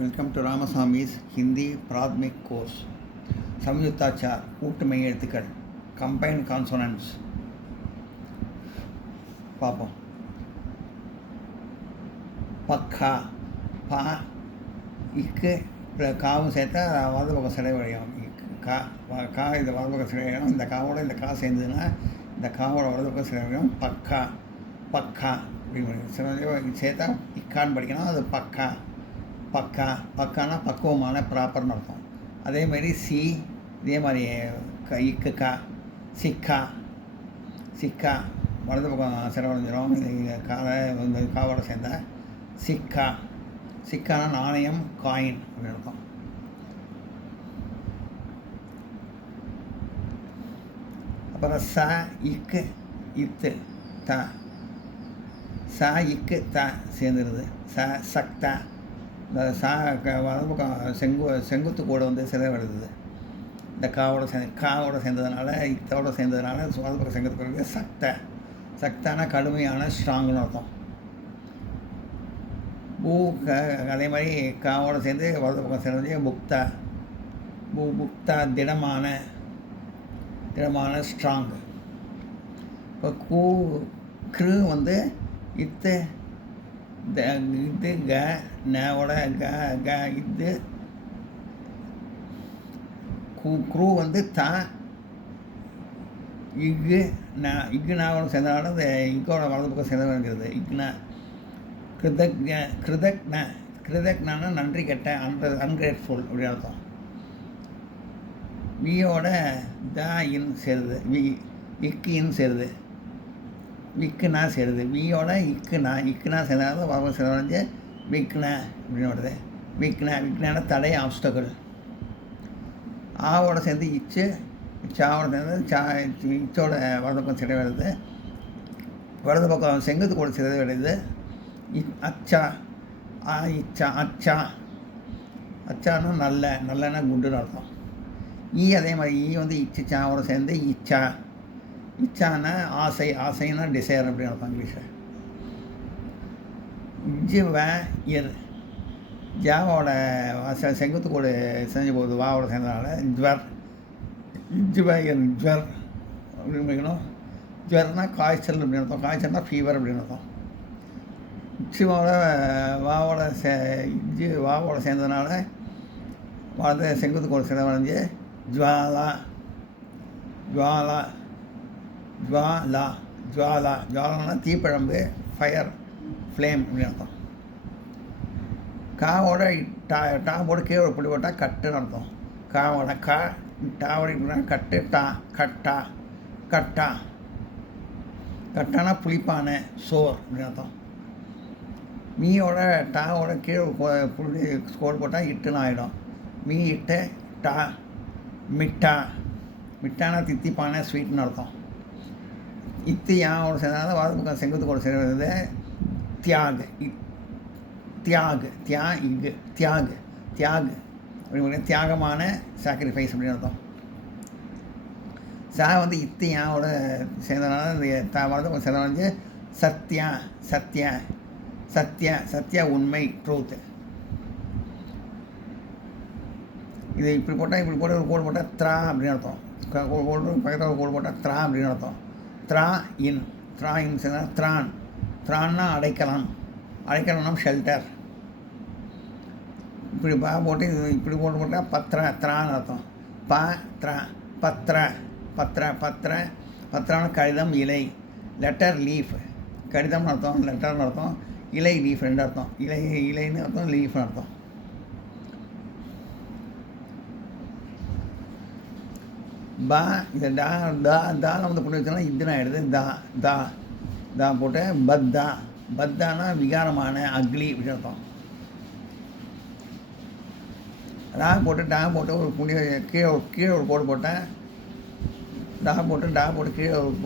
Welcome to Ramaswamy's Hindi Pradmik course. Samyuktachar, கூட்டுமை எழுத்துக்கள், combined consonants. பார்ப்போம். பக்கா, பா, இக்கு, காவும் சேர்த்தா வலது பக்கம் சிலை வழியும். கா இந்த வலது பக்கம் சிலை வழியும். இந்த காவோட இந்த கா சேர்ந்ததுன்னா இந்த காவோட வலது பக்கம் சிலை வழியும். பக்கா, பக்கா அப்படின்னு சில சேர்த்தா இக்கான்னு படிக்கணும். அது பக்கா. பக்கா, பக்கானா பக்குவமான ப்ராப்பர்னு அர்த்தம். அதேமாதிரி சி, இதே மாதிரி இக்குக்கா, சிக்கா, சிக்கா வலது பக்கம் சிறவடைஞ்சிடும். காலை இந்த காவோட சேர்ந்தா சிக்கா. சிக்கானா நாணயம், காயின் அப்படின்னு அர்த்தம். அப்புறம் ச, இக்கு, இத்து, த. ச, இக்கு, த சேர்ந்துருது. சக்தா. இந்த வலது பக்கம் செங்குத்து கூட வந்து சிலை வருது. இந்த காவோட சேர்ந்ததுனால இத்தோட சேர்ந்ததுனால வலது பக்கம் செங்குத்து கூட சக்த. சக்தான கடுமையான ஸ்ட்ராங்குன்னு அர்த்தம். பூ, அதே மாதிரி காவோட சேர்ந்து வலது பக்கம் சேர்ந்து புக்தா. புக்தா திடமான ஸ்ட்ராங்கு. இப்போ க்ரு வந்து இத்து, இது க, நோட க இது. குரு வந்து த, இக்கு நாவோட சேர்ந்தனால இந்த இக்கோட வலது பக்கம் சேர்ந்த வேண்டியது இக்னா. கிருதக்னா நன்றி கெட்ட, அன்கிரேட்ஃபுல் அப்படின்னு அர்த்தம். வியோட த இன் சேருது, இக்கு இன் சேருது, விக்குனா சேருது. வியோட இக்குனா சேர்ந்தாலும் வலது சேர்ந்து விக்னா அப்படின்னு வருது. விக்னான தடை, ஆப்ஸ்டக்கிள். ஆவோட சேர்ந்து சாவோட சேர்ந்து இச்சோட வலது பக்கம் சிறை வருது. வலது பக்கம் செங்குத்து கூட சிறை வருது. அச்சா, அச்சானா நல்லன்னா குண்டுன்னு அர்த்தம். அதே மாதிரி வந்து சாவோட சேர்ந்து இச்சானா ஆசைன்னா டிசைர் அப்படின்னு அர்த்தம் இங்கிலீஷில். ஜாவோட செங்குத்து கூட செஞ்சு போகுது வாவோட சேர்ந்தனால ஜ்வர் அப்படின்னு படிக்கணும். ஜ்வர்னா காய்ச்சல் அப்படின்னு அர்த்தம். காய்ச்சல்னா ஃபீவர் அப்படின்னு அர்த்தம். வாவோட சேர்ந்ததுனால வலது செங்குத்து கூட சேர்ந்த வரைஞ்சி ஜுவாலானா தீப்பழம்பு, ஃபயர், ஃப்ளேம் அப்படின்னு அர்த்தம். காவோட டாவோட கீழே புள்ளி போட்டால் கட்டுன்னு அர்த்தம். காவோட டாவோட கட்டு, கட்டானா புளிப்பான, சோர் அப்படின்னு அர்த்தம். மீயோட டாவோட கீழே புள்ளி ஸ்கோர் போட்டால் இட்டுன்னு ஆகிடும். மீ இட்டு டா, மிட்டானா தித்திப்பான, ஸ்வீட்னு அர்த்தம். இத்து யாவோட சேர்ந்தாலும் வலது பக்கம் செங்குத்து கூட சேர்வது தியாக் அப்படின்னு தியாகமான, சாக்ரிஃபைஸ் அப்படின்னு அர்த்தம். வந்து இத்து யாவோட சேர்ந்தனால இந்த வலது பக்கம் சேர்ந்த வந்து சத்யா உண்மை, ட்ரூத். இது இப்படி போட்டால் ஒரு கோல் போட்டால் த்ரா அப்படின்னு அர்த்தம். பக்கத்தில் ஒரு கோல் போட்டால் த்ரா அப்படின்னு அர்த்தம். த்ரா இன் சேர்ந்தா த்ரான்னா அடைக்கலம், ஷெல்டர். இப்படி போட்டு இப்படி போட்டால் த்ரான்னு அர்த்தம். பத்ரான கடிதம், இலை. Letter, leaf. கடிதம்னு அர்த்தம், லெட்டர்னு அர்த்தம். இலை, லீஃப் ரெண்டு அர்த்தம். இலைன்னு அர்த்தம், லீஃப்னு அர்த்தம். இந்த தான வந்து புள்ளி வச்சோன்னா இதுன்னு ஆகிடுது. தா போட்டு பத்தானா விகாரமான, அக்லி அப்படின்னு அர்த்தம். டா போட்டு ஒரு புள்ளி கீழே ஒரு கோடு போட்டேன். டா போட்டு கீழே ஒரு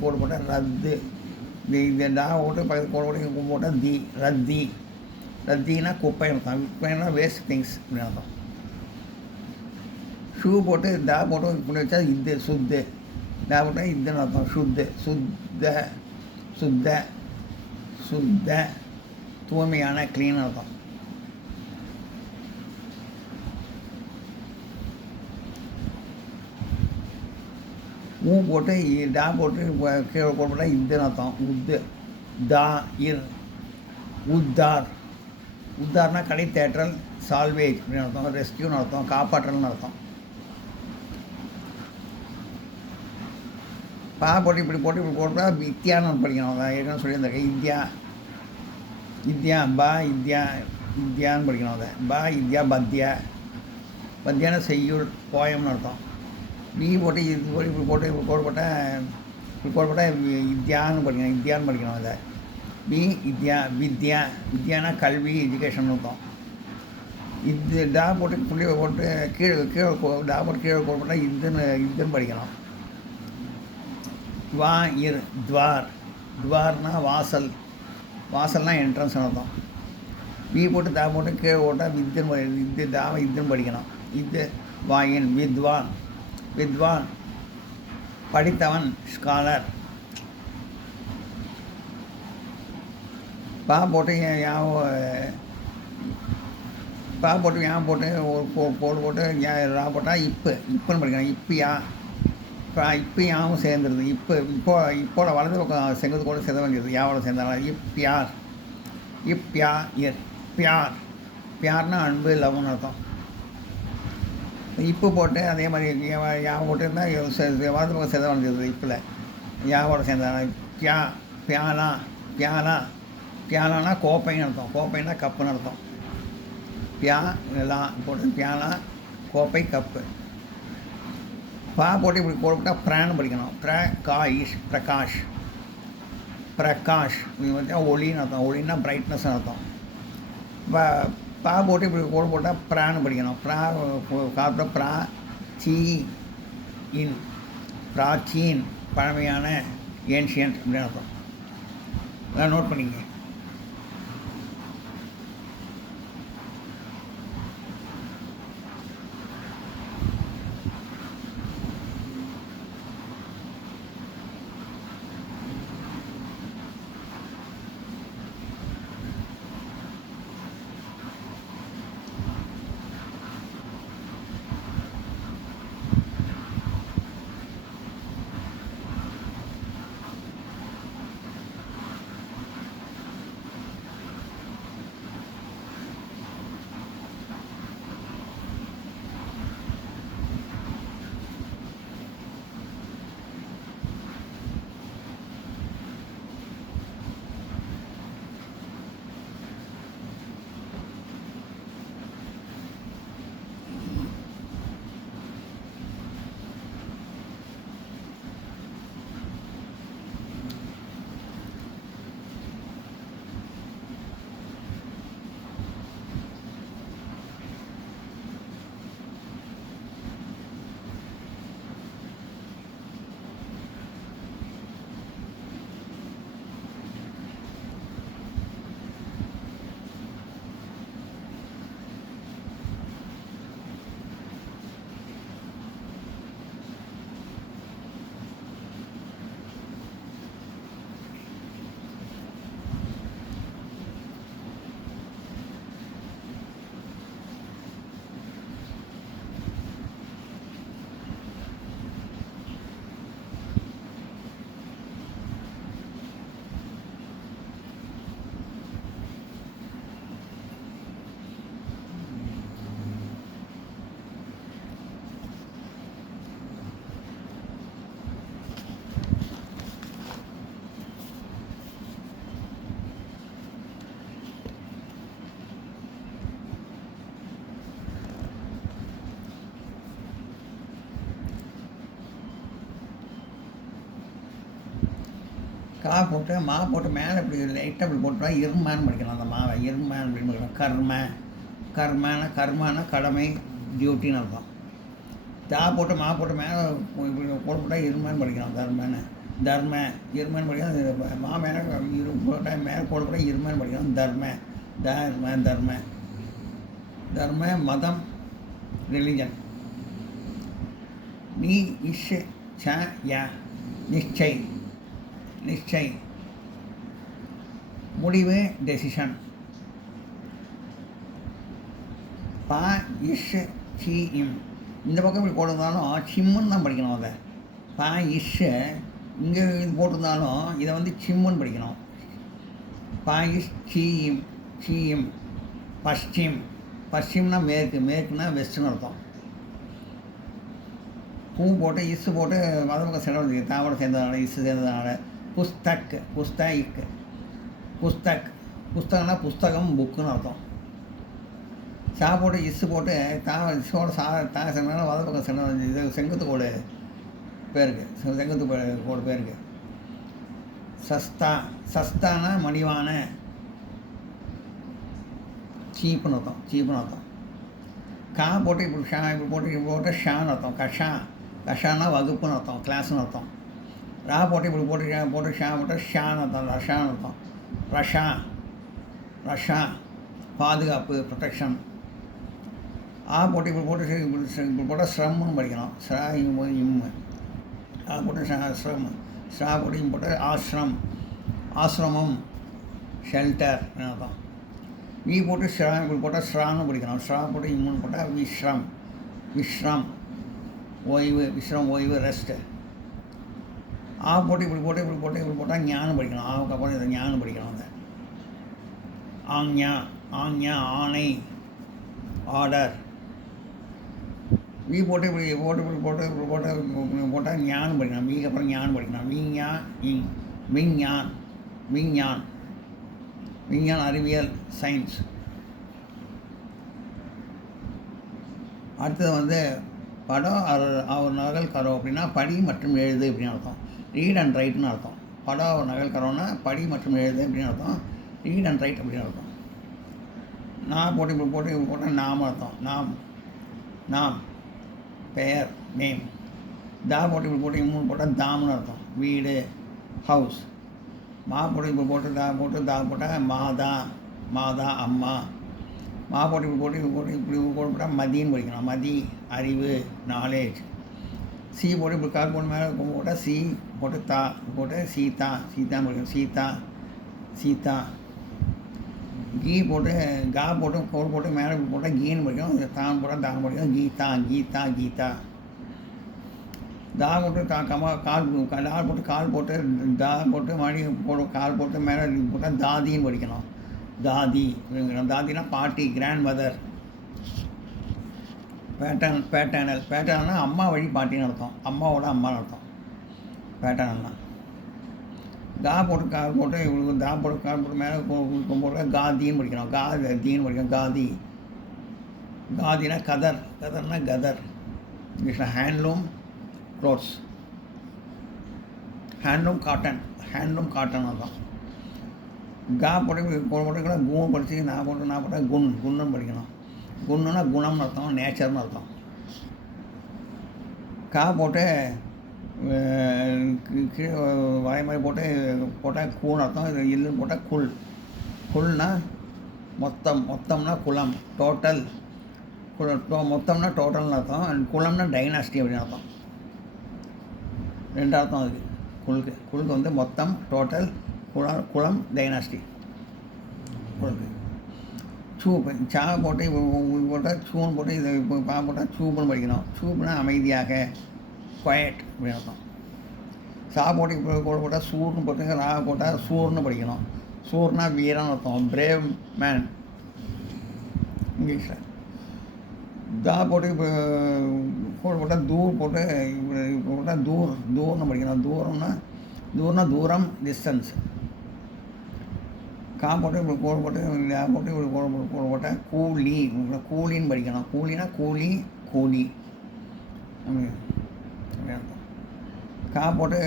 கோடு போட்டேன். ரத்து. இந்த டா போட்டு பக்கத்து கோடு போட்டு போட்டால் ரத்தினா குப்பை அர்த்தம். குப்பைனா வேஸ்ட் திங்ஸ் அப்படின்னு அர்த்தம். ஷூ போட்டு போட்டு புள்ளி வச்சா இது சுத்து. போட்டால் இதுன்னு அர்த்தம். சுத்த தூய்மையான, க்ளீன் அர்த்தம். ஊ போட்டு டா போட்டு கீழே போட்டா இதுன்னு அர்த்தம். உத்து தா இர் உத்தார். உத்தார்னா கடை தேற்றல், சால்வேஜ் அப்படின்னு அர்த்தம், ரெஸ்கியூன்னு அர்த்தம், காப்பாற்றல்னு அர்த்தம். பா போட்டு இப்படி போட்டா வித்யான்னு படிக்கணும். அதான் ஏற்கனவே சொல்லியிருந்தேன். இந்தியா இந்தியா பா இந்தியான்னு படிக்கணும். அதை பா இந்தியா பத்தியா. பத்தியான செய்யுள் போயம்னு அர்த்தம். பி போட்டு இது போட்டு இப்படி போட்டேன் இந்தியான்னு படிக்கணும். அதை பி வித்யானா கல்வி, எஜுகேஷன் அர்த்தம். இது டா போட்டு புள்ளி போட்டு கீழே டா போட்டு கீழே போட்டால் இதுன்னு படிக்கணும். வா இர் துவார்னா வாசல்னா என்ட்ரன்ஸ் அர்த்தம். வி போட்டு தா போட்டு கீழே போட்டால் இதுன்னு படிக்கணும். இது வாயின் வித்வான் படித்தவன், ஸ்காலர். பா போட்டு ஏன் போட்டு ரா போட்டால் இப்புன்னு படிக்கணும். இப்பயாவும் சேர்ந்துருது. இப்போட வலது பக்கம் செங்குது கூட சேர்ந்த வேண்டியது. யாவோட சேர்ந்தாலும் பியார்னா அன்பு, லவ்னு அர்த்தம். இப்போ போட்டு அதே மாதிரி யாவை போட்டு இருந்தால் வலது பக்கம் சேர்ந்த வேண்டியது. இப்பில் யாவோட சேர்ந்தாலும் பியாலானா கோப்பைன்னு அர்த்தம். கோப்பைன்னா கப்புன்னு அர்த்தம். போட்டு பியாலா கோப்பை, கப்பு. பா போட்டு இப்படி போட்டால் ப்ரான்னு படிக்கணும். பிரகாஷ் இது வந்து ஒளின்னு அர்த்தம். ஒளின்னா பிரைட்னஸ்ன்னு அர்த்தம். பா போட்டு இப்படி போட்டால் ப்ரான்னு படிக்கணும். பிராச்சீன் பழமையான, ஏன்ஷியன்ட் அப்படின்னு அர்த்தம். அதான் நோட் பண்ணிங்க. கா போட்டு மா போட்டு மேலே இப்படி லைட்டாக இப்படி போட்டுட்டா இருமான்னு படிக்கலாம். அந்த மாவை இருமான் அப்படின்னு படிக்கலாம். கர்மானா கடமை, டியூட்டின்னு அர்த்தம். தா போட்டு மா போட்டு மேலே இப்படி போட்டுவிட்டா இருமான்னு படிக்கலாம். இருமான்னு படிக்கலாம். மா மேலே போட்டால் மேலே போட்டுவிட்டா இருமான்னு படிக்கலாம். தர்ம மதம், ரிலிஜன். நீ இஷ் ச ய நிச்சய் முடிவு, டெசிஷன். பா இஷ் சி இம் இந்த பக்கம் இப்படி போடுறதாலும் சிம்முன்னு தான் படிக்கணும். அதை பா இஷ்ஷு இங்கே இது போட்டிருந்தாலும் இதை வந்து சிம்முன்னு படிக்கணும். பா இஷ் சீம் சீம் பஷ்சிம். பஷ்சிம்னா மேற்கு, மேற்குனா வெஸ்ட்னு அர்த்தம். பூ போட்டு இஸ்ஸு போட்டு வலதுபக்கம் சில தாவோட சேர்ந்ததுனால இஸ்ஸு சேர்ந்ததுனால புஸ்தக் புஸ்தக் புஸ்தக். புஸ்தகம்னா புஸ்தகம் புக்குன்னு அர்த்தம். சா போட்டு இஸ்ஸு போட்டு இஸ்ஸோட தா சேர்ந்ததுனால வலதுபக்கம் சேர்ந்த இது செங்குத்து கோடு பேருக்கு, செங்குத்து கோடு பேருக்கு. சஸ்தா சஸ்தானா மலிவான, சீப்புன்னு அர்த்தம், சீப்புன்னு அர்த்தம். கா போட்டு இப்படி ஷா இப்படி போட்டு ஷான்னு அர்த்தம். கஷானா வகுப்புன்னு அர்த்தம், கிளாஸ்னு அர்த்தம். ரா போட்டு இப்படி போட்டு ஷா போட்டு ஷான்னு அர்த்தம், ரஷான்னு அர்த்தம். ரஷா பாதுகாப்பு, ப்ரொடெக்ஷன். ஆ போட்டு இப்படி போட்டால் ஸ்ரம்னு படிக்கணும். ஸ்ரா இம்மு. ஆ போட்டு ஸ்ரம். ஸ்ரா போட்டு இம் போட்டு ஆசிரம், ஆசிரமம், ஷெல்டர் அர்த்தம். வி போட்டு ஸ்ரா இப்படி போட்டால் ஸ்ரான்னு படிக்கணும். ஸ்ரா போட்டு இம்முன்னு போட்டால் விஸ்ரம், விஸ்ரம் ஓய்வு, விஸ்ரம் ஓய்வு, ரெஸ்ட்டு. ஆ போட்டு இப்படி போட்டால் ஞானம் படிக்கணும். ஆவுக்கு அப்புறம் இதை ஞானம் படிக்கணும். அந்த ஆஞ்ஞா, ஆஞ்ஞா ஆணை, ஆர்டர். வி போட்டு போட்டால் ஞானம் படிக்கணும். வீக்கு அப்புறம் ஞானம் படிக்கணும். வீஞா இங் விஞ்ஞான், விஞ்ஞான் விஞ்ஞான் அறிவியல், சயின்ஸ். அடுத்தது வந்து படம் அவர் நகல் கரோ அப்படின்னா படி மற்றும் எழுது அப்படின்னு அர்த்தம். ரீட் அண்ட் ரைட்னு அர்த்தம். படம் அவர் நகல் கரோன்னா படி மற்றும் எழுது அப்படின்னு அர்த்தம். ரீட் அண்ட் ரைட் அப்படின்னு அர்த்தம். நான் போட்டால் நாம அர்த்தம். நாம் பெயர், நேம். தா போட்டு மூணு போட்டால் தாம்னு அர்த்தம், வீடு, ஹவுஸ். மா போட்டு தா போட்டால் மாதா அம்மா. மா இப்படி போட்டால் மதின்னு படிக்கணும். மதி அறிவு, நாலேஜ். சி போட்டு இப்படி கால் போட்டு மேலே போட்டால் சி போட்டு போட்டு சீதான்னு படிக்கணும். சீதா. கீ போட்டு கா போட்டு மேலே போட்டால் கீன்னு படிக்கணும். தான் போட்டால் தான் படிக்கணும். கீதா. தா போட்டு கால் போட்டு தா போட்டு மறுபடியும் கால் போட்டு மேலே போட்டால் தாதின்னு படிக்கணும். தாதினா பாட்டி, கிராண்ட் மதர். பேட்டர்னல்னா அம்மா வழி பாட்டின்னு அர்த்தம். அம்மாவோட அம்மான்னு அர்த்தம் பேட்டர்னல்னா. கா போட்டு கால் போட்டு இவங்களுக்கு தா போட்டு கால் போட்டு மேலே போட்டு காதின்னு படிக்கணும். காதின்னு படிக்கணும். காதினா கதர்னா கதர். இங்கிலீஷில் ஹேண்ட்லூம், க்ளோத்ஸ். ஹேண்ட்லூம் காட்டன் அர்த்தம். கா போட்டு குணம் படித்து நான் போட்டால் குன்னு படிக்கணும். குன்னுனா குணம்னு அர்த்தம், நேச்சர்னு அர்த்தம். கா போட்டு கீழே வாய் மாதிரி போட்டால் கூன்னு அர்த்தம். இது இல்லுன்னு போட்டால் குல்னா மொத்தம்னா குலம், டோட்டல். மொத்தம்னா டோட்டல்னு அர்த்தம். குலம்னா டைனாஸ்டி அப்படின்னு அர்த்தம். ரெண்டு அர்த்தம் அதுக்கு. குழுக்கு வந்து மொத்தம், டோட்டல், குலம், டைனாஸ்டி. குழுக்கு சா போட்டு போட்டால் சூன்னு போட்டு இது போட்டால் சூப்புன்னு படிக்கணும். சூப்புனா அமைதியாக, குவயட் அப்படின்னு அர்த்தம். சா போட்டு போட்டால் சூர்னு போட்டு ரா போட்டால் சூர்னு படிக்கணும். சூர்னா வீரன்னு அர்த்தம், பிரேவ் மேன் இங்கிலீஷில். தா போட்டு போட்டால் போட்டால் தூர்னு படிக்கணும். தூரம்னா தூரம், டிஸ்டன்ஸ். கா போட்டு போட்டால் கூலின்னு படிக்கணும். கூலினா கூலி. கா போட்டு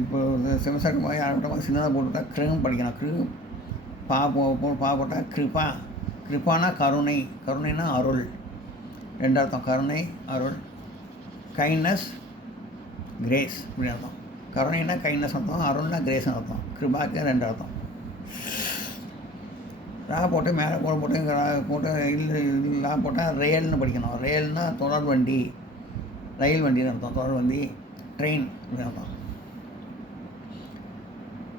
இப்போ செமஸ்டர் போய் ஆரம்பிட்டமாக சின்னதாக போட்டுவிட்டா க்ரிம் படிக்கணும். பா போட்டால் கிருப்பானா கருணைனா அருள். ரெண்டு அர்த்தம், கருணை, அருள். கைண்ட்னஸ், கிரேஸ் அப்படின்னு அர்த்தம். கருணைனா கைண்ட்னஸ் அர்த்தம், அருள்னா கிரேஸ்னு அர்த்தம். கிருபாக்கு ரெண்டு அர்த்தம். ரா போட்டு மேலே போட்டு லா போட்டால் ரேல்னு படிக்கணும். ரேல்னா தொடர்வண்டி, ரயில் வண்டின்னு அர்த்தம். தொடர்வண்டி, ட்ரெயின் அப்படின்னு அர்த்தம்.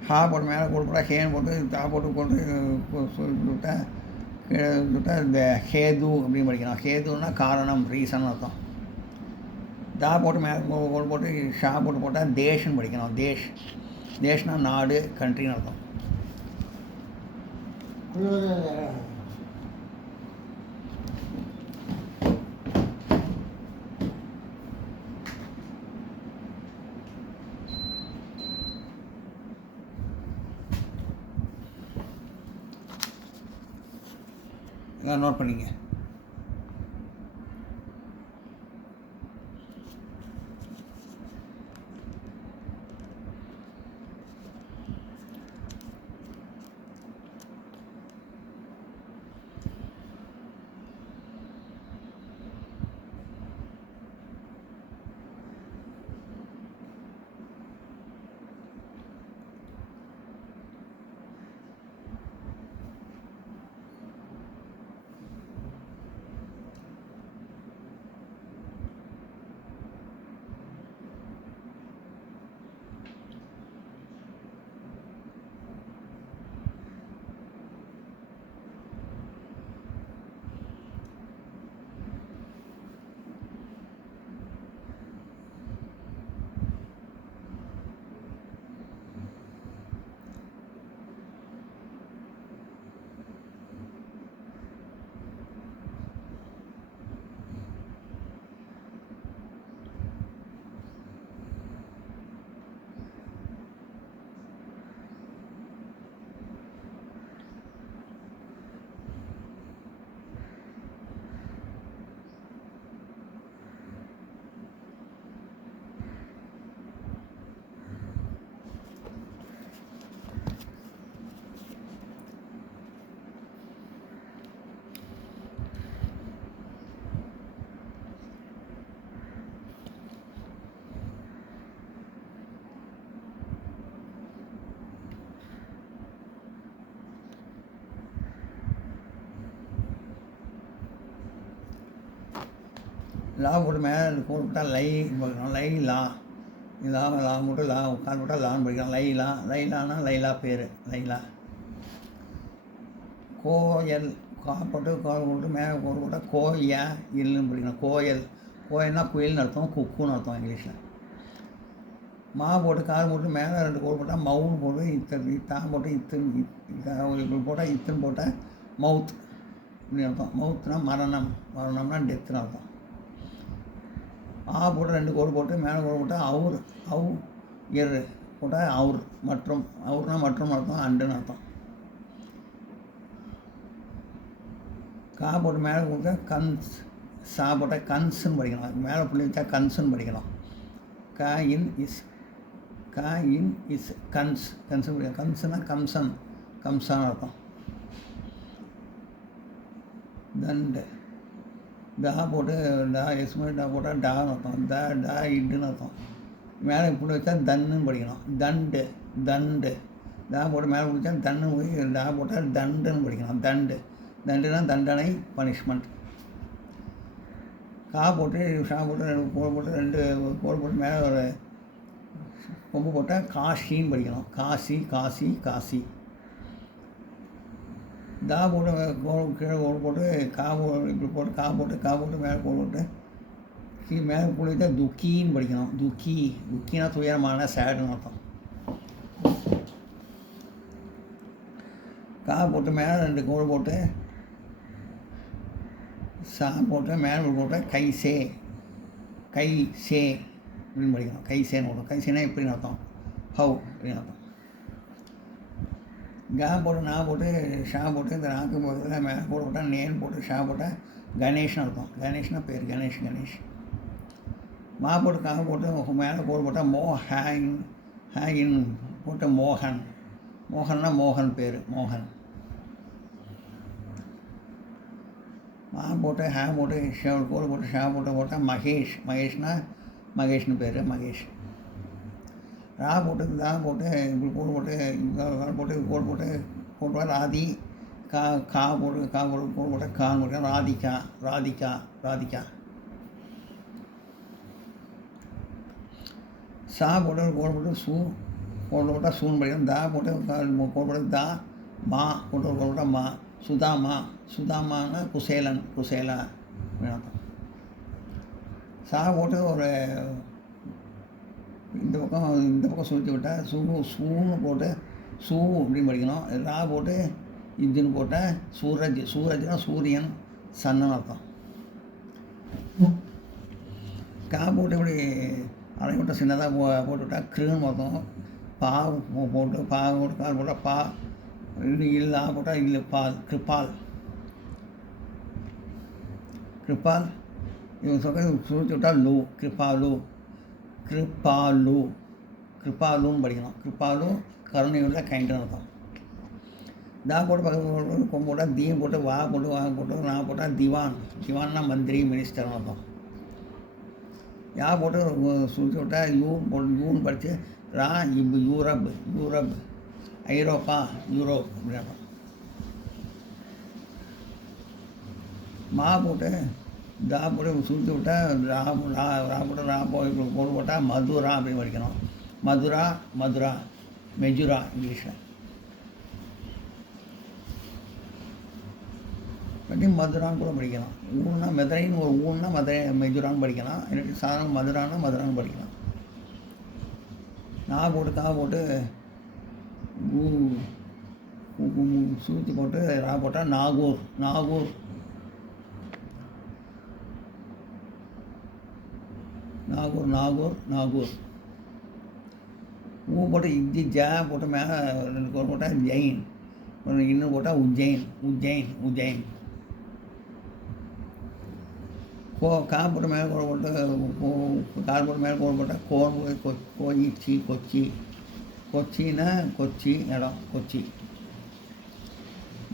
ஹா போட்டு மேலே போட்டால் ஹேன்னு போட்டு தா போட்டு விட்டால் இந்த ஹேது அப்படின்னு படிக்கணும். ஹேதுன்னா காரணம், ரீசன் அர்த்தம். தா போட்டு மேலே கோல் போட்டு ஷா போட்டு போட்டால் தேஷ்னு படிக்கணும். தேஷ்னா நாடு, கண்ட்ரின்னு அர்த்தம். எல்லாம் நோட் பண்ணிங்க. லா போட்டு மேலே கோல் போட்டால் லை படிக்கணும். லை லா லா போட்டு லா கால் போட்டால் லான்னு படிக்கலாம். லைலானா லைலா பேர் லைலா. கோயல் கா போட்டு கோல் போட்டு மேலே கோல் போட்டால் கோயா இல்லுன்னு படிக்கணும். கோயல்னா குயில்னு அர்த்தம், குக்குன்னு அர்த்தம் இங்கிலீஷில். மா போட்டு கால் போட்டு மேலே 2 கோல் போட்டால் மவுன்னு போட்டு தா போட்டு இப்படி போட்டால் இத்துன்னு போட்டால் மவுத் இப்படின்னு அர்த்தம். மவுத்னா மரணம்னா டெத்துன்னு அர்த்தம். போட்டு 2 கோல் போட்டு மேலே கோல் போட்டால் எரு போட்டால் மற்றும் மற்றும் அர்த்தம், அண்டுன்னு அர்த்தம். கா போட்டு மேலே கொடுத்தா கன்ஸ், சா போட்டால் கன்ஸுன்னு படிக்கணும். அதுக்கு மேலே புள்ளி வச்சா கன்ஸுன்னு படிக்கணும். கா இன் இஸ் கன்ஸுன்னு படிக்கணும். கன்ஸுனா கம்சான்னு அர்த்தம். தண்டு டா போட்டு டா போட்டால் டான்னு அர்த்தம். டா இட்டுன்னு அர்த்தம். மேலே இப்படி வச்சா தன்னுன்னு படிக்கணும். தண்டு டா போட்டு மேலே பிடிச்சா தன்னு போய் டா போட்டால் தண்டுன்னு படிக்கணும். தண்டுனா தண்டனை, பனிஷ்மெண்ட். கா போட்டு ஷா போட்டு 2 கோல் போட்டு 2 கோல் போட்டு மேலே ஒரு கொம்பு போட்டால் காஷின்னு படிக்கணும். காசி. தா போட்டு கீழே கோல் போட்டு இப்படி போட்டு கா போட்டு மேலே கோல் போட்டு மேலே போட்டு துக்கின்னு படிக்கணும். துக்கினா துயரமான, சேடுன்னு அர்த்தம். கா போட்டு மேலே 2 கோல் போட்டு சா போட்டு மேலே போட்டு கைசே அப்படின்னு படிக்கணும். கைசேன்னு வரும். கைசேனா எப்படின்னு அர்த்தம், ஹவ் அப்படின்னு அர்த்தம். கா போட்டு நா போட்டு ஷா போட்டு இந்த நாக்கு போகிறதுல மேலே கோல் போட்டால் நேன் போட்டு ஷா போட்டால் கணேஷ்னு அர்த்தம். கணேஷ்னா பேர், கணேஷ். மா போட்டு கா போட்டு மேலே கோல் போட்டால் ஹேயின் போட்டு மோகன்னா மோகன் பேர், மோகன். மா போட்டு ஹே போட்டு கோல் போட்டு ஷா போட்டால் மகேஷ்னா மகேஷ்னு பேர், மகேஷ். ரா போட்டு தா போட்டு இப்படி கோல் போட்டு கோல் போட்டு ராதி கா போட்டு கோல் போட்டு கான்னு போட்டு ராதிகா. சா போட்டு கோல் போட்டு கோல் போட்டால் சூன்னு படிக்கணும். தா போட்டு கோல் போட்டு தா மா போட்டு கோல் போட்டால் மா. சுதாமானா குசேலா அப்படின்னு அர்த்தம். சா போட்டு ஒரு இந்த பக்கம் சுற்றி விட்டால் சூன்னு போட்டு சூ அப்படின்னு படிக்கணும். ரா போட்டு இதுன்னு போட்டால் சூரஜ்னா சூரியன் சன்னன்னு அர்த்தம். கா போட்டு இப்படி அரைமுட்டை சின்னதாக போட்டுவிட்டா கிருன்னு அர்த்தம். பா போட்டு கால் போட்டால் பா, இல்லா போட்டால் இல்லை பால், கிருப்பால். இவங்க சுற்றி விட்டால் லூ, கிருப்பாலுன்னு படிக்கணும். கிருப்பாலு கருணையுள்ள கைண்டுன்னு அர்த்தம். தா போட்டு பக்கத்தில் கொம்பு போட்டால் தீயும் போட்டு வா போட்டு நான் போட்டால் திவான்னா மந்திரி, மினிஸ்டர்னு அர்த்தம். யா போட்டு சுற்றி விட்டால் யூன்னு படித்து ரா யூரப் ஐரோப்பா, யூரோப் அப்படின்னு அர்த்தம். மா போட்டு தா போட்டு சுற்றி விட்டால் ரா போட்டால் மதுரா அப்படின்னு படிக்கணும். மதுரா மெஜுரா இங்கிலீஷில் பற்றி மதுரான்னு கூட படிக்கலாம். ஊன்னா மெதுரைன்னு ஒரு ஊன்னா மெஜுரான்னு படிக்கலாம். இல்லாட்டி சாதாரண மதுரான்னு படிக்கலாம். கா போட்டு சூற்றி போட்டு ரா போட்டால் நாகூர் ஊ போட்டு இஞ்சி ஜா போட்டு மேலே 2 கோர் போட்டால் ஜெயின், இன்னும் போட்டால் உஜ்ஜைன். கா போட்டு மேலே கோர் போட்டு கால் போட்டு மேலே கோர் போட்டால் கொச்சின்னா கொச்சி இடம், கொச்சி.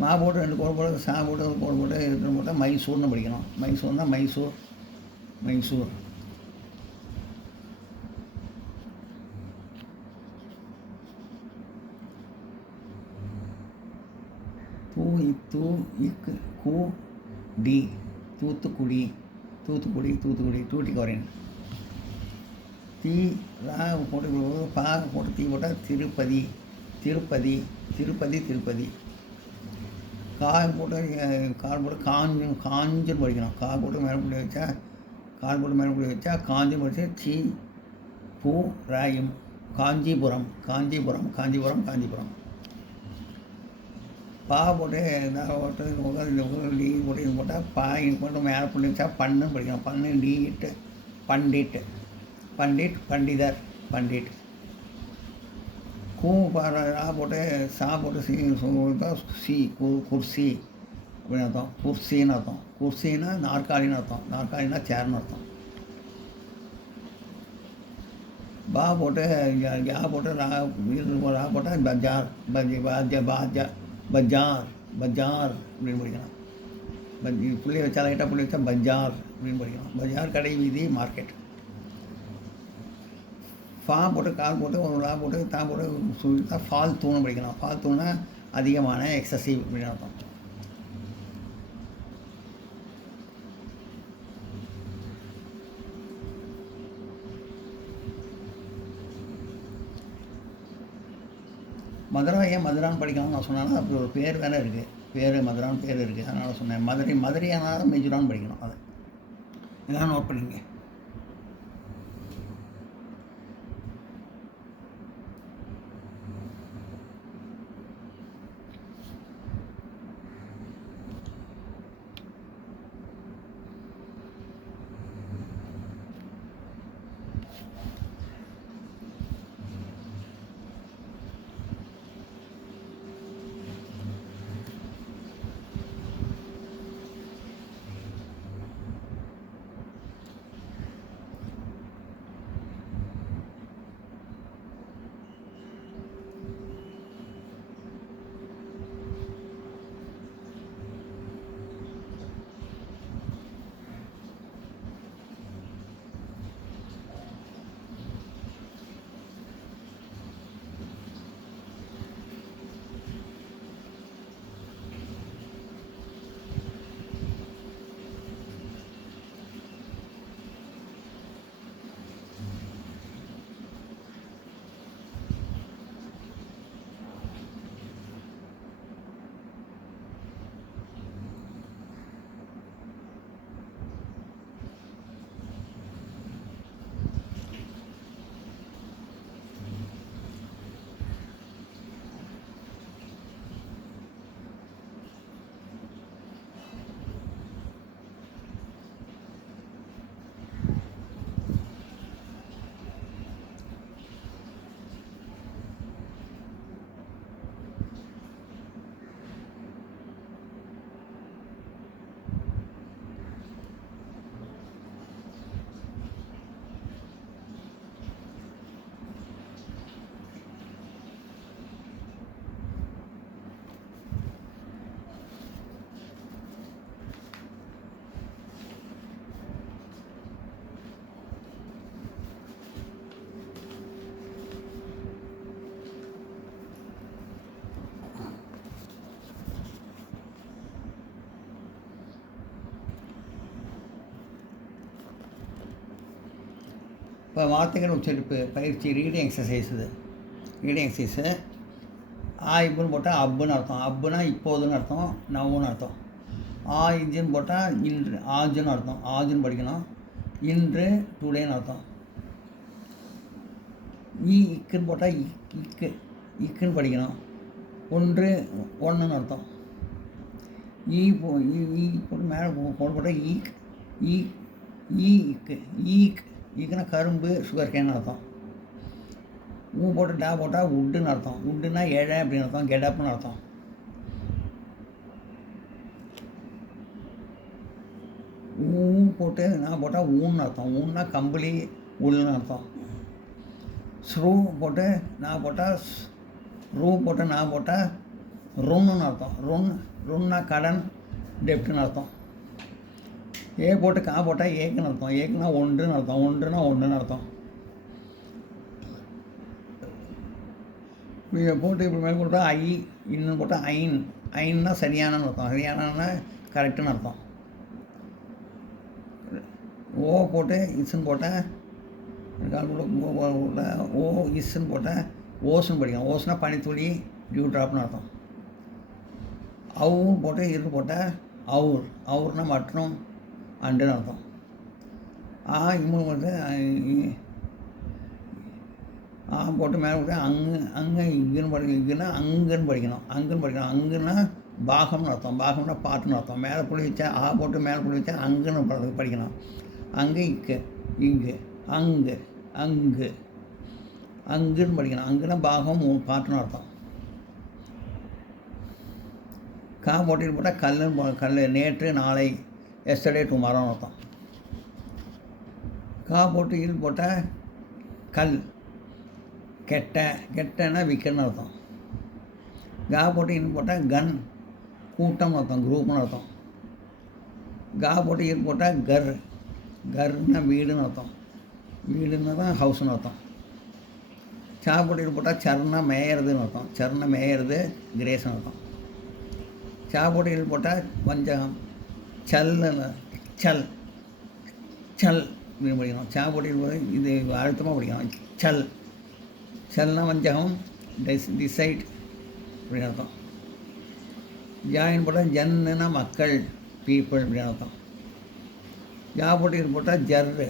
மா போட்டு 2 கோர் போட்டு சா போட்டு ஒரு கோர் போட்டு இருக்கிற போட்டால் மைசூர்னு படிக்கணும். மைசூர்னா மைசூர். தூ இக்கு கூ டி தூத்துக்குடி, டூட்டிக்கோரின். தீ ரா போட்டு பா போட்டு தீ போட்டால் திருப்பதி. கால் போட்டு காஞ்சுன்னு படிக்கணும். கால் போட்டு மேலே புள்ளி வச்சா காஞ்சுன்னு படிச்சு சி பூ ராயும் காஞ்சிபுரம். பா போட்டு போட்டு டி போட்டு இது போட்டால் பா இது போட்டு மேலே புள்ளி வச்சா பண்ணுன்னு படிக்கணும். பண்ணு டீட்டு பண்டிதர். ரா போட்டு சா போட்டு சி குர்சி அப்படின்னு அர்த்தம். குர்சின்னு அர்த்தம். குர்சின்னா நாற்காலின்னு அர்த்தம். நாற்காலின்னா சேர்னு அர்த்தம். பா போட்டு யா போட்டு ரா போட்டால் பஜார் அப்படின்னு படிக்கலாம். புள்ளி வச்சா லைட்டாக புள்ளி வச்சா பஜார் அப்படின்னு படிக்கலாம். பஜார் கடை வீதி மார்க்கெட். ஃபா போட்டு கால் போட்டு ஒரு ரா போட்டு தா போட்டு சொல்லிட்டா ஃபால் தூணு படிக்கலாம். ஃபால் தூணா அதிகமான எக்ஸசிவ் அப்படின்னு அர்த்தம். மதுரா ஏன் மதுரான்னு படிக்கலாம்னு நான் சொன்னேன்னா அப்படி ஒரு பேர் வேறு இருக்குது. மதுரான்னு பேர் இருக்குது. அதனால் சொன்னேன். மதுரையானாலும் மெஜுரான்னு படிக்கணும். அதை இதெல்லாம் நோட் பண்ணிங்க. இப்போ வார்த்தைகள் உச்சரிப்பு பயிற்சி ரீடிங் எக்ஸசைஸ் இது. ரீடிங் எக்ஸசைஸு இப்புன்னு போட்டால் அப்புன்னு அர்த்தம். அப்புனா இப்போதுன்னு அர்த்தம், நவ்வுன்னு அர்த்தம். இஞ்சுன்னு போட்டால் இன்று, ஆஜுன்னு அர்த்தம், ஆஜுன்னு படிக்கணும். இன்று டுடேன்னு அர்த்தம். இக்குன்னு போட்டால் இக்கு, இக்குன்னு படிக்கணும். ஒன்று ஒன்றுன்னு அர்த்தம். போட்டு மேலே போட்டால் இக்கு, ஈக்குன்னா கரும்பு, சுகர் கேன்னு அர்த்தம். போட்டு டா போட்டால் உட்டுன்னு அர்த்தம். உட்டுன்னா ஏழை அப்படின்னு அர்த்தம், கெடப்புன்னு அர்த்தம். போட்டு நான் போட்டால் ஊன்னு அர்த்தம். ஊன்னா கம்பளி, உள்னு அர்த்தம். ஸ்ரூ போட்டு நான் போட்டால் போட்டு நான் போட்டால் ருன்னு அர்த்தம். ருன்னா கடன், டெப்ட்டுன்னு அர்த்தம். போட்டு போட்டால் ஏக்குன்னு அர்த்தம். ஏக்குன்னா ஒன்றுன்னு அர்த்தம். ஒன்றுனா ஒன்றுன்னு அர்த்தம். போட்டு இப்படி மேலே போட்டால் இன்னும் போட்டால் ஐன்னா சரியானன்னு அர்த்தம். சரியானன்னா கரெக்டுன்னு அர்த்தம். போட்டு இஸ்ன்னு போட்டால் இஸ்ன்னு போட்டால் ஓஸ்ன்னு படிக்கணும். ஓஸ்னா பனித்துளி, டியூ ட்ராப்னு அர்த்தம். அவுன்னு போட்டு போட்டால் அவுர்னா மற்றும், அண்டுன்னு அர்த்தம். இம்முன்னு போட்டு போட்டு மேலே போட்டு அங்கே இங்குன்னு அங்குன்னு படிக்கணும். அங்குன்னா பாகம்னு அர்த்தம். பாகம்னா பாட்டுன்னு அர்த்தம். மேலே புள்ளி வச்சா போட்டு மேலே புள்ளி வச்சா அங்குன்னு படிக்கணும். அங்கே இங்கு, அங்குன்னு படிக்கணும். அங்குன்னா பாகம், பாட்டுன்னு அர்த்தம். போட்டிட்டு போட்டால் கல், நேற்று, நாளை, எஸ்டர்டே, டுமாரோன்னு அர்த்தம். போட்டு போட்டால் கல், கெட்டன்னா விக்கன்னு அர்த்தம். போட்டு போட்டால் கன், கூட்டம்னு அர்த்தம், குரூப்னு அர்த்தம். போட்டு போட்டால் கர்னா வீடுன்னு அர்த்தம். வீடுன்னா தான் ஹவுஸ்னு அர்த்தம். போட்டு போட்டால் சர்னா மேயறதுன்னு அர்த்தம். சர்னா மேயறது, கிரேஸ்னு அர்த்தம். போட்டு போட்டால் வஞ்சகம், சல் இப்படின்னு படிக்கணும். போட்டு இது அழுத்தமாக படிக்கணும். சல்னா வஞ்சகம், டிசைட் அப்படின்னு அர்த்தம். ஜாயின் போட்டால் ஜன்னுனா மக்கள், பீப்புள் அப்படின்னு அர்த்தம். போட்டு போட்டால் ஜர்ரு,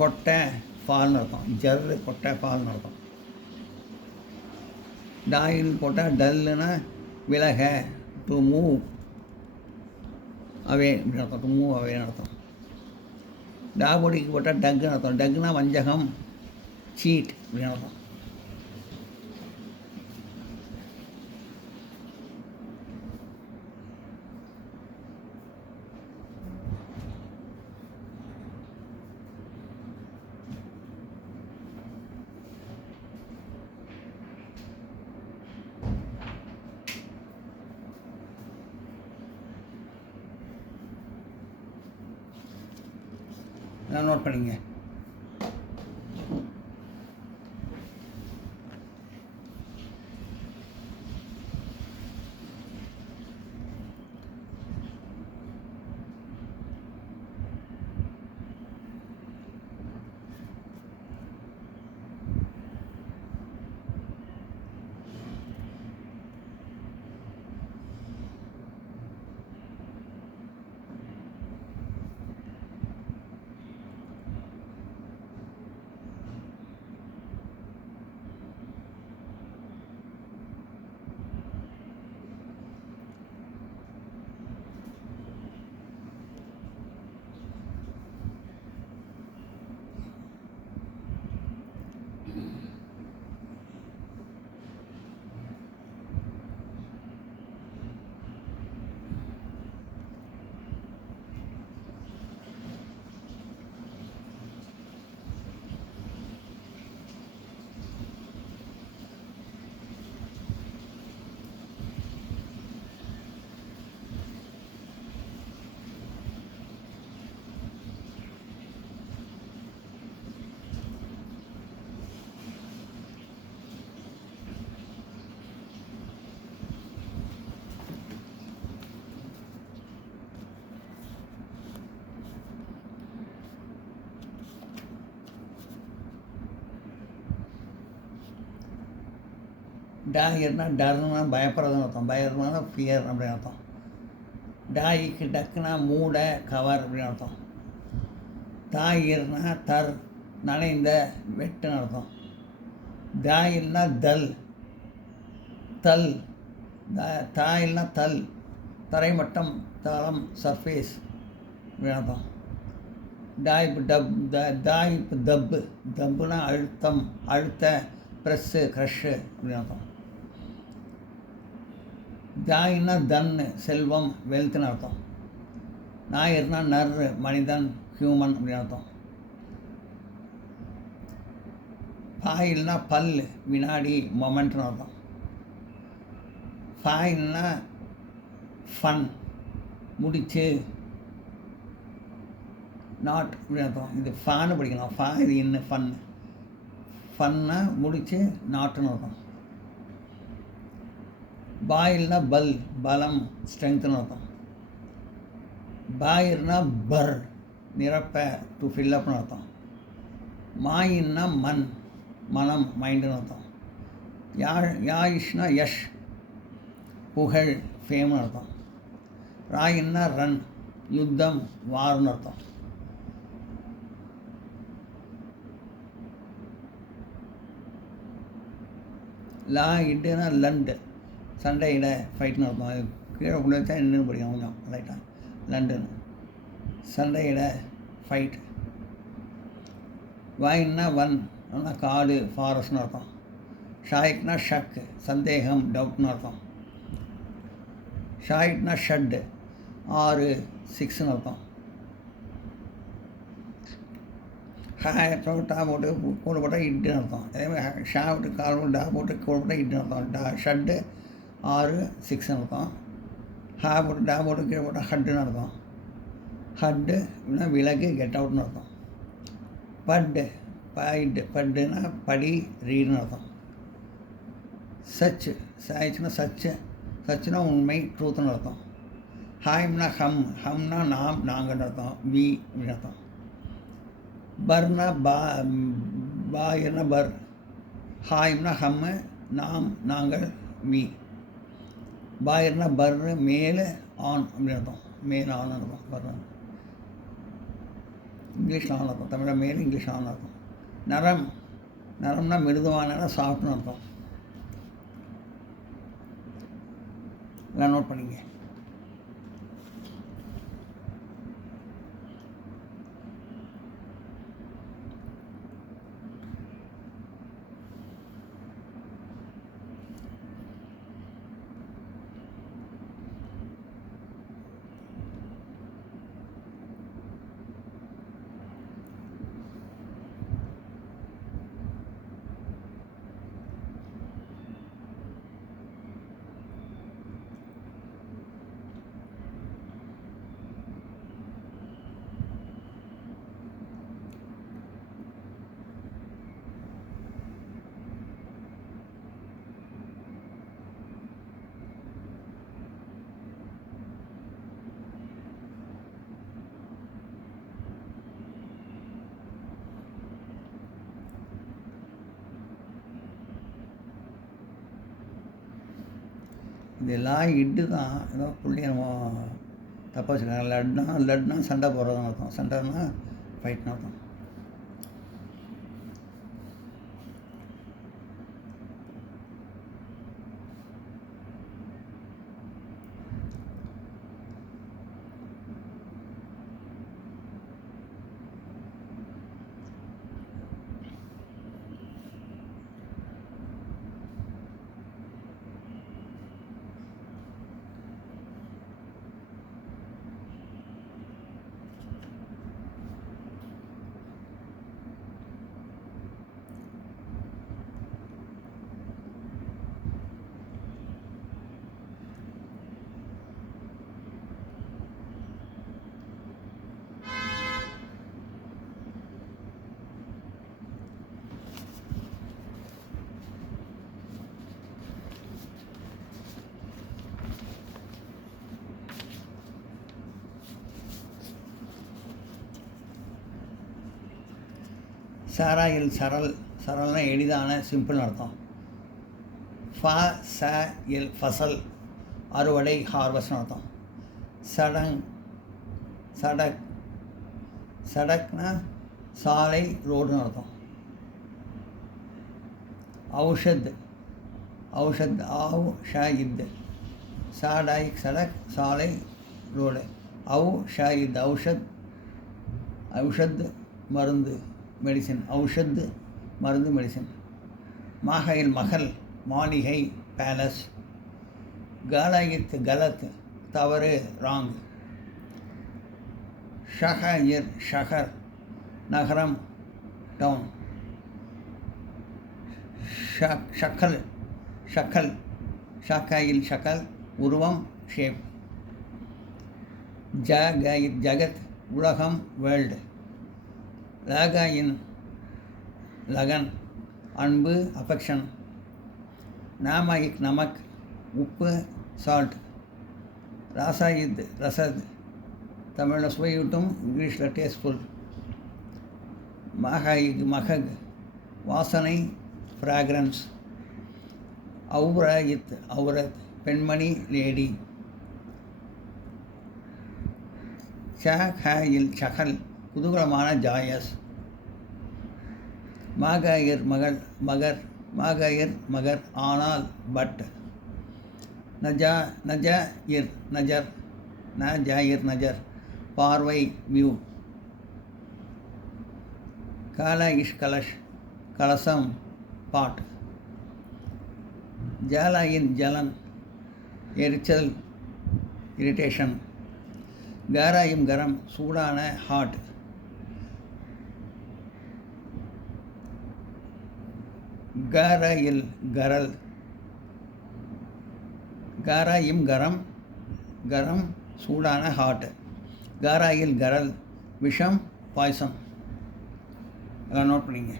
கொட்டை, ஃபால்னு அர்த்தம். ஜர்ரு, கொட்டை, ஃபால்னு அர்த்தம். டாயில் போட்டால் டல்லுன்னா விலக, டு மூவ் அவே அப்படின்னு அர்த்தம். டு மூவ் அவேன்னு அர்த்தம். போட்டிக்கு போட்டால் டக்குன்னு அர்த்தம். டக்குன்னா வஞ்சகம், சீட் அப்படின்னு அர்த்தம். நோட் பண்ணிங்க. டாயர்னா டர்னா பயப்படுறதுன்னு அர்த்தம். பயப்படுறதுனா ஃபியர் அப்படின்னு அர்த்தம். டாய்க்கு டக்குனா மூட கவர் அப்படின்னு அர்த்தம். தாயிர்னா தர் நனைந்த வெட்டுன்னு அர்த்தம். தாயில்னா தல் தல் தாயில்னா தல் தரைமட்டம் தளம் சர்ஃபேஸ் அப்படின்னு அர்த்தம். தாய்ப்பு டப் தாய்ப்பு தப்பு தப்புனா அழுத்தம் அழுத்த ப்ரெஸ்ஸு க்ரஷ்ஷு அப்படின்னு அர்த்தம். தாயின்னா தன்னு செல்வம் வெல்த்துன்னு அர்த்தம். நாயர்னா நர் மனிதன் ஹியூமன் அப்படின்னு அர்த்தம். பாயில்னா பல் வினாடி மொமெண்ட்னு அர்த்தம். ஃபாயில்னா ஃபன் முடிச்சு நாட் அப்படின்னு அர்த்தம். இது ஃபான்னு படிக்கலாம். ஃபா இது இன்னும் ஃபன்னா முடிச்சு நாட்டுன்னு அர்த்தம். பாயில்னா பல் பலம் ஸ்ட்ரென்த்துன்னு அர்த்தம். பாயிர்னா பர் நிரப்ப டு ஃபில்லப்னு அர்த்தம். மாயின்னா மண் மனம் மைண்டுன்னு அர்த்தம். யாயிஷ்னா யஷ் புகழ் ஃபேம்னு அர்த்தம். ராயின்னா ரன் யுத்தம் வார்னு அர்த்தம். லா இட்டுனா லண்டு சண்டையிட ஃபைட்னு அர்த்தம். கீழே கொண்டு வச்சா இன்னும் படிக்கும் கொஞ்சம் ரைட்டாக. லண்டுன்னு சண்டையிட ஃபைட். வாயின்னா வன் ஆனால் காடு ஃபாரஸ்ட்னு அர்த்தம். ஷாயிக்னா ஷக் சந்தேகம் டவுட்னு அர்த்தம். ஷாயிட்னா ஷட்டு 6 6ன்னு அர்த்தம். டா போட்டு கோடு போட்டால் இட்டுன்னு அர்த்தம். அதேமாதிரி ஷா போட்டு கால் போட்டு டா போட்டு கோடு போட்டால் இட்டுன்னு அர்த்தம். ஷட்டு 6 6ன்னு அர்த்தம். ஹா போட்டு டா போட்டு கீழே போட்டால் ஹட்டுன்னு அர்த்தம். ஹட்டு அப்படின்னா விலகு கெட் அவுட்னு அர்த்தம். பட்டு பட்டுன்னா படி ரீடுன்னு அர்த்தம். சச்சு சாய்ச்சுன்னா சச்சுனா உண்மை ட்ரூத்துன்னு அர்த்தம். ஹாய்ம்னா ஹம்னா நாம் நாங்கள்னு அர்த்தம். வி அப்படின்னு அர்த்தம். பர்னா பாயிர்னா பர் ஹாய்ம்னா ஹம்மு நாம் நாங்கள் வி. பாயிர்னா பர்ரு மேல் ஆன் அப்படின்னு அர்த்தம். மேல் ஆன் அர்த்தம். பர் இங்கிலீஷில் ஆன் அர்த்தம். தமிழில் மேல் இங்கிலீஷ் ஆன் அர்த்தம். நரம்னா மிருதுவான சாஃப்ட்னு அர்த்தம். எல்லாம் நோட் பண்ணிங்க. இது இட்டு தான் ஏதோ புள்ளி நம்ம தப்பாக வச்சுருக்காங்க. லட்னா சண்டை போடுறதுன்னு அர்த்தம். சண்டைன்னா ஃபைட்னு அர்த்தம். சாராயில் சரல்னா எளிதான சிம்பிள்னு அர்த்தம். ச இல் ஃபசல் அறுவடை ஹார்வெஸ்ட்னு அர்த்தம். சடக்னா சாலை ரோடுன்னு அர்த்தம். ஔஷத் ஆவ் ஷாயித் சடக் சாலை ரோடு. ஷாயித் ஔஷத் மருந்து மெடிசின். மருந்து மெடிசின். மாகையில் மகள் மாளிகை பேலஸ். கலத் தவறு ராங். ஷஹர் நகரம் டவுன். ஷக்காயில் ஷக்கல் உருவம் ஷேப். ஜகத் உலகம் வேர்ல்டு. லகாயின் லகன் அன்பு அஃபெக்ஷன். நாமாயிக் நமக் உப்பு சால்ட். ராசாயித் ரசத் தமிழில் சுவையூட்டும், இங்கிலீஷில் டேஸ்ட்ஃபுல். மகக் வாசனை ஃப்ராக்ரன்ஸ். ஔரத் பெண்மணி லேடி. ஷகல் குதூகலமான ஜாயஸ். மகர் ஆனால் பட். நஜர் பார்வை வியூ. கலஷ் கலசம் பாட். ஜலன் எரிச்சல் இரிட்டேஷன். கரம் சூடான ஹாட். கரல் கரம் சூடான ஹாட். கரல் விஷம் பாய்சன். அதெல்லாம் நோட் பண்ணிங்க.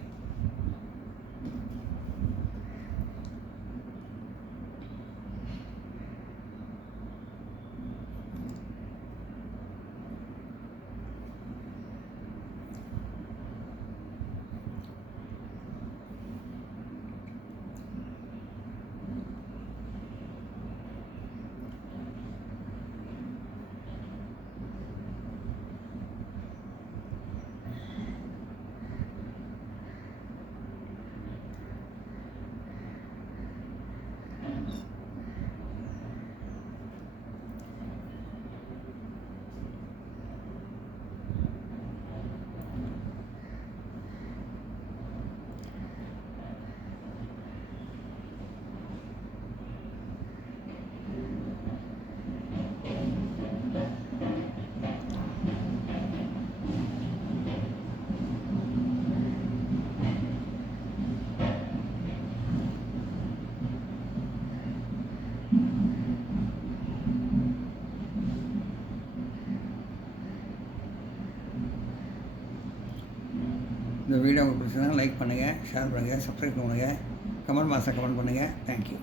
இந்த வீடியோ உங்களுக்கு பிடிச்சதுன்னா லைக் பண்ணுங்கள், ஷேர் பண்ணுங்கள், சப்ஸ்கிரைப் பண்ணுங்கள், கமெண்ட் பாக்ஸில் கமெண்ட் பண்ணுங்கள். தேங்க்யூ.